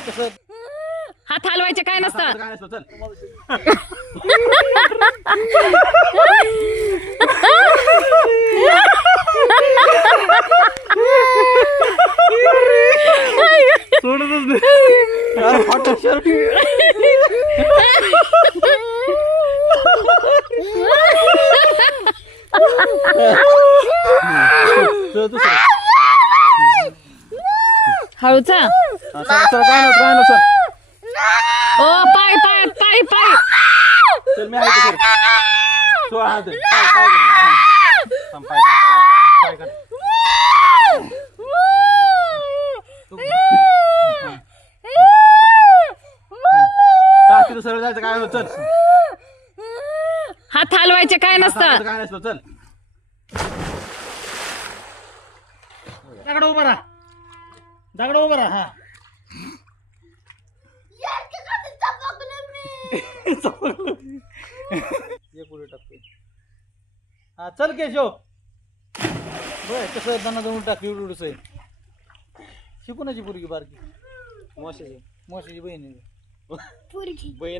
कसं हात हलवायचे काय नसतं. काय नसतं चल सोडतच नाही हॉट शर्ट हळूचा काय नव्हतं सर ओ पाय पाय पाय पाय चल मी आहे सर सोळा हात पाय कर टाकी सरळ जायचं काय चल हात हलवायचे काय नसतं. काय नसतं चल दगड उभा राहा दगड उभा राहा हा हा चल केशव बर कसं त्यांना जाऊन टाक एवढूस आहे शिकूनाची पोरगी बारकी मोशाची बहीण आहे. पुरगी बहीण